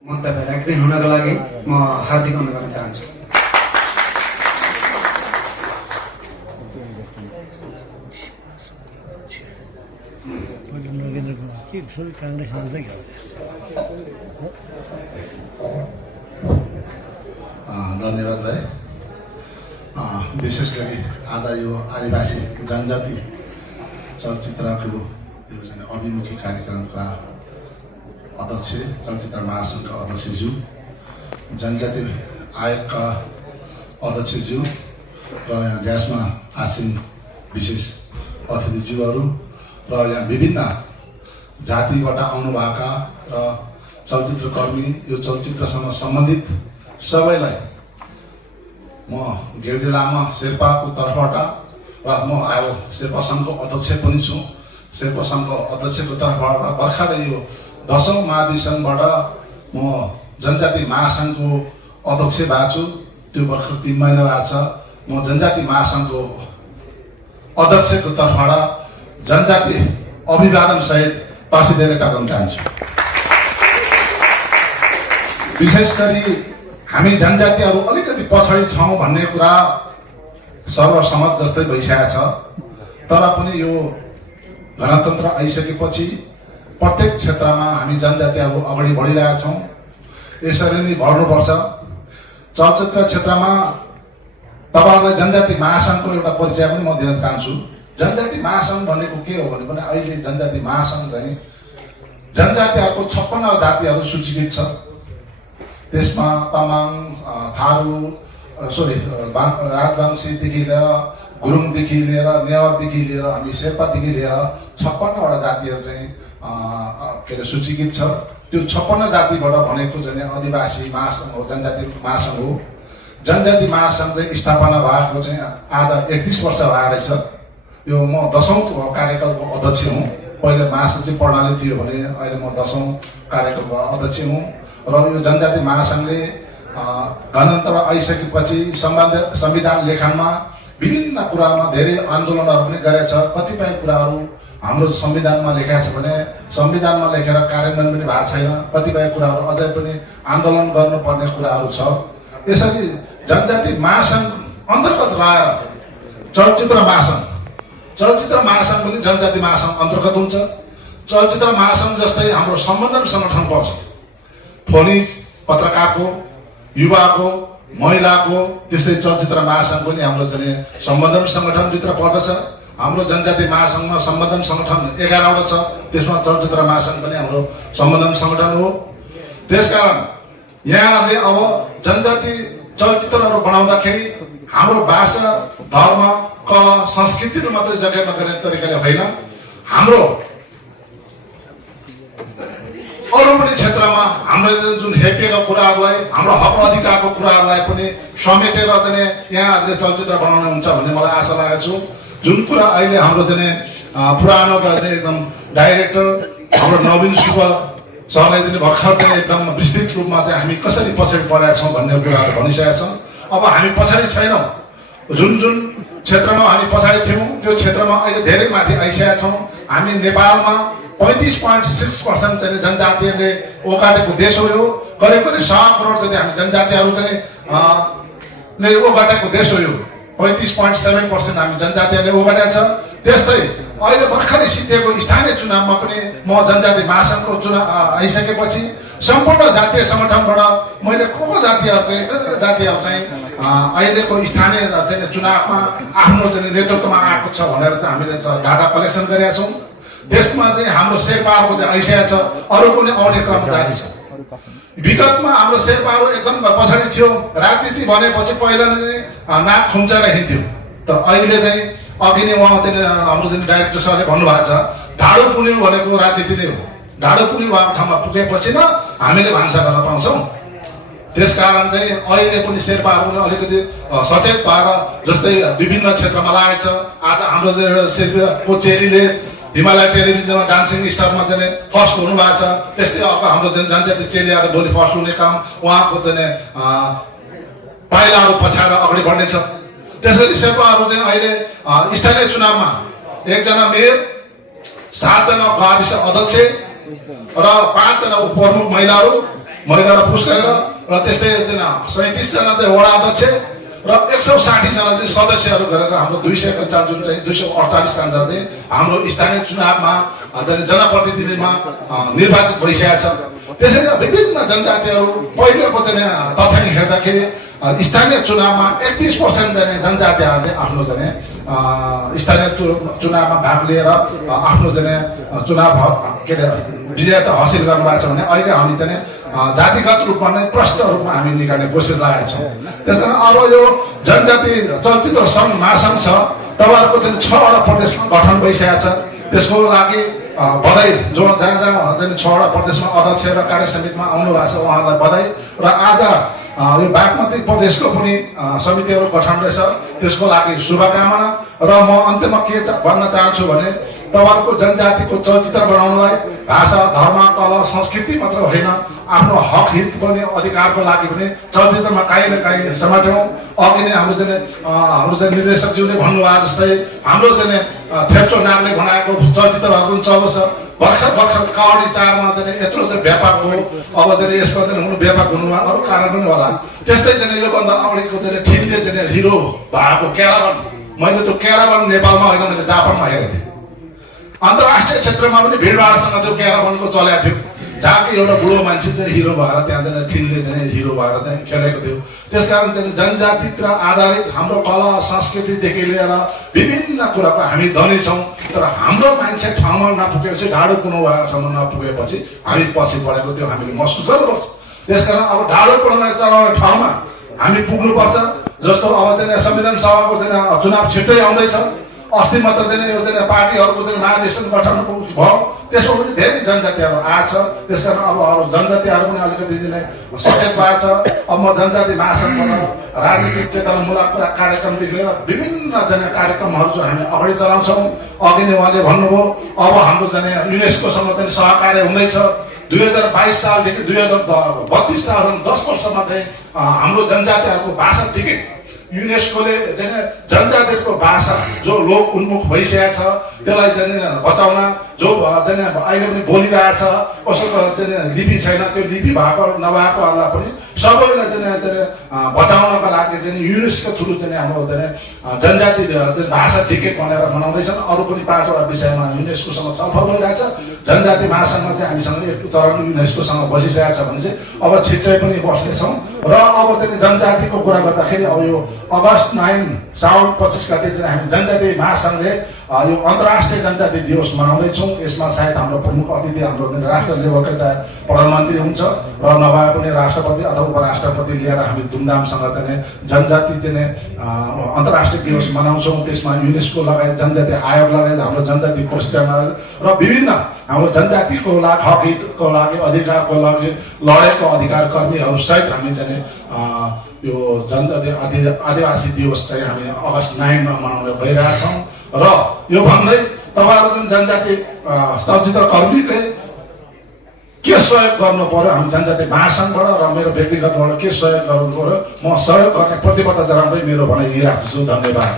मन्तव्य राख्दै हुनका लागि म हार्दिक अनुरोध गर्न चाहन्छु। धन्यवाद भाइ। विशेष गरी आज यो आदिवासी जनजाति चलचित्रको अभिमुखी कार्यक्रमका अध्यक्ष, चलचित्र महासङ्घका अध्यक्षज्यू, जनजाति आयोगका अध्यक्षज्यू र यहाँ ग्यासमा आसीन विशेष अतिथिज्यूहरू र यहाँ विभिन्न जातिबाट आउनुभएका र चलचित्रकर्मी, यो चलचित्रसँग सम्बन्धित सबैलाई म गेर्जे लामा शेर्पाको तर्फबाट र म शेर्पा सङ्घको अध्यक्ष पनि छु। शेर्पा सङ्घको अध्यक्षको तर्फबाट भर्खरै यो 10औं महाधिवेशनबाट म जनजाति महासङ्घको अध्यक्ष भएको छु। त्यो भर्खर 3 महिना भएको छ। म जनजाति महासङ्घको अध्यक्षको तर्फबाट जनजाति अभिवादन सहित पासिदेर गर्न चाहन्छु। विशेष गरी हामी जनजातिहरू अलिकति पछाडि छौँ भन्ने कुरा सर्वसम्मत जस्तै भइसकेको छ। तर पनि यो गणतन्त्र आइसकेपछि प्रत्येक क्षेत्रमा हामी जनजातिहरू अगाडि बढिरहेका छौँ। यसरी नै बढ्नुपर्छ। चलचित्र क्षेत्रमा तपाईँहरूलाई जनजाति महासङ्घको एउटा परिचय पनि म दिन चाहन्छु। जनजाति महासङ्घ भनेको के हो भने पनि अहिले जनजाति महासङ्घ चाहिँ जनजातिहरूको 56 जातिहरू सूचीकृत छ। त्यसमा तामाङ, थारू, राजवंशीदेखि लिएर, गुरुङदेखि लिएर, नेवारदेखि लिएर, हामी शेर्पादेखि लिएर 56वटा जातिहरू चाहिँ के अरे सूचीकृत छ। त्यो 56 जातिबाट भनेको चाहिँ आदिवासी महासङ्घ हो, जनजाति महासङ्घ हो। जनजाति महासङ्घ चाहिँ स्थापना भएको चाहिँ आज 31 वर्ष भएको रहेछ। यो म 10औं कार्यकालको अध्यक्ष हुँ। पहिले महासचिव प्रणाली थियो भने अहिले म 10औं कार्यकालको अध्यक्ष हुँ। र यो जनजाति महासङ्घले गणतन्त्र आइसकेपछि संविधान लेखनमा विभिन्न कुरामा धेरै आन्दोलनहरू पनि गरेछ। कतिपय कुराहरू हाम्रो संविधानमा लेखेको छ भने संविधानमा लेखेर कार्यान्वयन पनि भएको छैन। कतिपय कुराहरू अझै पनि आन्दोलन गर्नुपर्ने कुराहरू छ। यसरी जनजाति महासङ्घ अन्तर्गत रहेर चलचित्र महासङ्घ पनि जनजाति महासङ्घ अन्तर्गत हुन्छ। चलचित्र महासङ्घ जस्तै हाम्रो सम्बन्धन संगठन पर्छ। फोनिज, पत्रकारको, युवाको, महिलाको, त्यस्तै चलचित्र महासङ्घ पनि हाम्रो चाहिँ सम्बन्धन संगठनभित्र पर्दछ। हाम्रो जनजाति महासङ्घमा सम्बन्धन संगठन 11वटा छ। त्यसमा चलचित्र महासङ्घ पनि हाम्रो सम्बन्धन संगठन हो। त्यसकारण यहाँहरूले अब जनजाति चलचित्रहरू बनाउँदाखेरि हाम्रो भाषा, धर्म, कला, संस्कृतिहरू मात्रै जग्गा गर्ने तरिकाले होइन, हाम्रो अरू पनि क्षेत्रमा हाम्रो जुन हेपिएका कुराहरूलाई, हाम्रो हक अधिकारको कुराहरूलाई पनि समेटेर चाहिँ यहाँहरूले चलचित्र बनाउनु हुन्छ भन्ने मलाई आशा लागेको छु। जुन कुरा अहिले हाम्रो चाहिँ पुरानो चाहिँ एकदम डाइरेक्टर हाम्रो नवीन सुब्बा सरले चाहिँ भर्खर चाहिँ एकदम विस्तृत रूपमा चाहिँ हामी कसरी पछाडि परेका छौँ भन्ने कुराहरू भनिसकेका छौँ। अब हामी पछाडि छैनौँ। जुन क्षेत्रमा हामी पछाडि थियौँ त्यो क्षेत्रमा अहिले धेरै माथि आइसकेका छौँ। हामी नेपालमा 35.6% चाहिँ जनजातिहरूले ओगटेको देश हो। यो करिब 100 करोड चाहिँ हामी जनजातिहरू चाहिँ ओगटेको देश हो। यो 35.7% हामी जनजातिहरूले ओगटेको छ। त्यस्तै अहिले भर्खरै सिद्धिएको स्थानीय चुनावमा पनि म जनजाति महासङ्घको चुनाव आइसकेपछि सम्पूर्ण जातीय संगठनबाट मैले को जातिहरू चाहिँ अहिलेको स्थानीय चाहिँ चुनावमा आफ्नो चाहिँ नेतृत्वमा आएको छ भनेर चाहिँ हामीले डाटा कलेक्सन गरेका छौँ। त्यसमा चाहिँ हाम्रो शेर्पाहरूको चाहिँ आइसकेको छ। अरू पनि आउने क्रम जारी छ। विगतमा हाम्रो शेर्पाहरू एकदम पछाडि थियो। राजनीति भनेपछि पहिला नाक खुम्चाएर हिँड्थ्यो। तर अहिले चाहिँ अघि नै उहाँ चाहिँ हाम्रो चाहिँ डाइरेक्टर सरले भन्नुभएको छ, ढाडो पुल्यो भनेको राजनीति नै हो। ढाडो पुल्यो भएको ठाउँमा पुगेपछि न हामीले भान्सा गर्न पाउँछौँ। त्यसकारण चाहिँ अहिले पनि शेर्पाहरू अलिकति सचेत भएर जस्तै विभिन्न क्षेत्रमा लागेको छ। आज हाम्रो शेर्पा चेलीले हिमालय टेलिभिजनमा डान्सिङ स्टारमा चाहिँ फर्स्ट हुनुभएको छ। त्यस्तै अब हाम्रो जनजाति चेलीहरू भोलि फर्स्ट हुने काम उहाँको चाहिँ पाइलाहरू पछाएर अगाडि बढ्नेछ। त्यसरी शेर्पाहरू चाहिँ अहिले स्थानीय चुनावमा 1 जना मेयर, 7 जना गाविस अध्यक्ष र 5 जना उपप्रमुख महिलाहरू महिलालाई पुस गरेर र त्यस्तै 37 जना चाहिँ वडा अध्यक्ष र 160 जना चाहिँ सदस्यहरू गरेर हाम्रो 200 जुन चाहिँ 248 जना चाहिँ हाम्रो स्थानीय चुनावमा चाहिँ जनप्रतिनिधिमा निर्वाचित भइसकेका छ। त्यसैले विभिन्न जनजातिहरू पहिलेको चाहिँ तथ्याङ्क हेर्दाखेरि स्थानीय चुनावमा 31% जाने जनजातिहरूले आफ्नो जाने स्थानीय चुनावमा भाग लिएर आफ्नो जाने चुनाव के अरे विजयता हासिल गर्नुभएको छ भने अहिले हामी चाहिँ जातिगत रूपमा नै प्रष्ट रूपमा हामी निकाल्ने कोसिस लागेका छौँ। त्यसकारण अब यो जनजाति चलचित्र सङ्घ महासङ्घ छ, तपाईँहरूको चाहिँ 6वटा प्रदेशमा गठन भइसकेको छ। त्यसको लागि बधाई जो जहाँ जहाँ चाहिँ 6वटा प्रदेशमा अध्यक्ष र कार्य समितिमा आउनु भएको छ उहाँहरूलाई बधाई र आज यो बागमती प्रदेशको पनि समितिहरू गठन रहेछ, त्यसको लागि शुभकामना। र म अन्त्यमा के भन्न चाहन्छु भने तपाईँहरूको जनजातिको चलचित्र बनाउनलाई भाषा धर्म कला संस्कृति मात्र होइन, आफ्नो हक हित पनि अधिकारको लागि पनि चलचित्रमा काहीँ न काहीँ समेटौँ। अघि नै हाम्रो चाहिँ निर्देशकज्यूले भन्नुभयो जस्तै हाम्रो चाहिँ थेप्चो नागले बनाएको चलचित्रहरू पनि चल्दछ। भर्खर कावडी चारमा चाहिँ यत्रो चाहिँ व्यापक हो, अब चाहिँ यसको चाहिँ हुनु व्यापक हुनुमा अरू कारण पनि होला। त्यस्तै चाहिँ योभन्दा अगाडिको चाहिँ ठिनले चाहिँ हिरो भएको क्याराबन, मैले त्यो क्याराबन नेपालमा होइन मैले जापानमा हेरेको थिएँ। अन्तर्राष्ट्रिय क्षेत्रमा पनि भिडभाडसँग त्यो क्याराबनको चलेको थियो, जहाँ कि एउटा बुढो मान्छे चाहिँ हिरो भएर त्यहाँ चाहिँ ठिनले चाहिँ हिरो भएर चाहिँ खेलेको थियो। त्यसकारण चाहिँ जनजातित्र आधारित हाम्रो कला संस्कृतिदेखि लिएर विभिन्न कुराको हामी धनी छौँ, तर हाम्रो मान्छे ठाउँमा नपुगेपछि ढाडो कुनो भएको ठाउँमा नपुगेपछि हामी पछि परेको त्यो हामीले महसुस गर्नुपर्छ। त्यसकारण अब ढाडो कुनोमा चलाउने ठाउँमा हामी पुग्नुपर्छ। जस्तो अब चाहिँ संविधान सभाको चाहिँ चुनाव छिट्टै आउँदैछ, अस्ति मात्र चाहिँ यो चाहिँ पार्टीहरूको चाहिँ महाधिवेशन गठन भयो, त्यसमा पनि धेरै जनजातिहरू आएको छ। त्यसकारण अब अरू जनजातिहरू पनि अलिकति सचेत भएको छ। अब म जनजाति महासङ्घबाट राजनीतिक चेतनामूलक कार्यक्रमदेखि लिएर विभिन्न जाने कार्यक्रमहरू चाहिँ हामी अगाडि चलाउँछौँ। अघि नै उहाँले भन्नुभयो अब हाम्रो जाने युनेस्कोसँग चाहिँ सहकार्य हुँदैछ। 2022 सालदेखि 2032 सालसम्म 10 वर्षमा चाहिँ हाम्रो जनजातिहरूको भाषा टिकट युनेस्कोले चाहिँ जनजातिहरूको भाषा जो लोक उन्मुख भइसकेको छ त्यसलाई चाहिँ बचाउन, जो चाहिँ अहिले पनि बोलिरहेछ कसैको चाहिँ लिपि छैन, त्यो लिपि भएको नभएकोहरूलाई पनि सबैलाई चाहिँ बचाउनका लागि चाहिँ युनेस्को थ्रु चाहिँ हाम्रो चाहिँ जनजाति भाषा टिकट भनेर मनाउँदैछन्। अरू पनि 5वटा विषयमा युनेस्कोसँग छलफल भइरहेछ। जनजाति महासङ्घ चाहिँ हामीसँग एक चरण युनेस्कोसँग बसिसकेको छ भने चाहिँ अब छिट्टै पनि बस्नेछौँ। र अब चाहिँ जनजातिको कुरा गर्दाखेरि अब यो अगस्त 9 साउन 25 गते चाहिँ हामी जनजाति महासङ्घले यो अन्तर्राष्ट्रिय जनजाति दिवस मनाउँदैछौँ। यसमा सायद हाम्रो प्रमुख अतिथि हाम्रो राष्ट्र लेभलका चाहे प्रधानमन्त्री हुन्छ र नभए पनि राष्ट्रपति अथवा उपराष्ट्रपति लिएर हामी धुमधामसँग चाहिँ जनजाति चाहिँ अन्तर्राष्ट्रिय दिवस मनाउँछौँ। त्यसमा युनेस्को लगायत जनजाति आयोग लगायत हाम्रो जनजाति पुरस्कार र विभिन्न हाम्रो जनजातिको लागि हक हितको लागि अधिकारको लागि लडेको अधिकार कर्मीहरू सहित हामी चाहिँ यो जनजाति आदिवासी दिवस चाहिँ हामी अगस्त 9 मा मनाउने भइरहेछौँ। र यो भन्दै तपाईँहरू जुन जनजाति चलचित्र कर्मीले के सहयोग गर्नु पर्यो, हामी जनजाति महासङ्घबाट र मेरो व्यक्तिगतबाट के सहयोग गर्नु पर्यो, म सहयोग गर्ने प्रतिबद्धता जनाउँदै मेरो भनाइ यही राख्छु। धन्यवाद।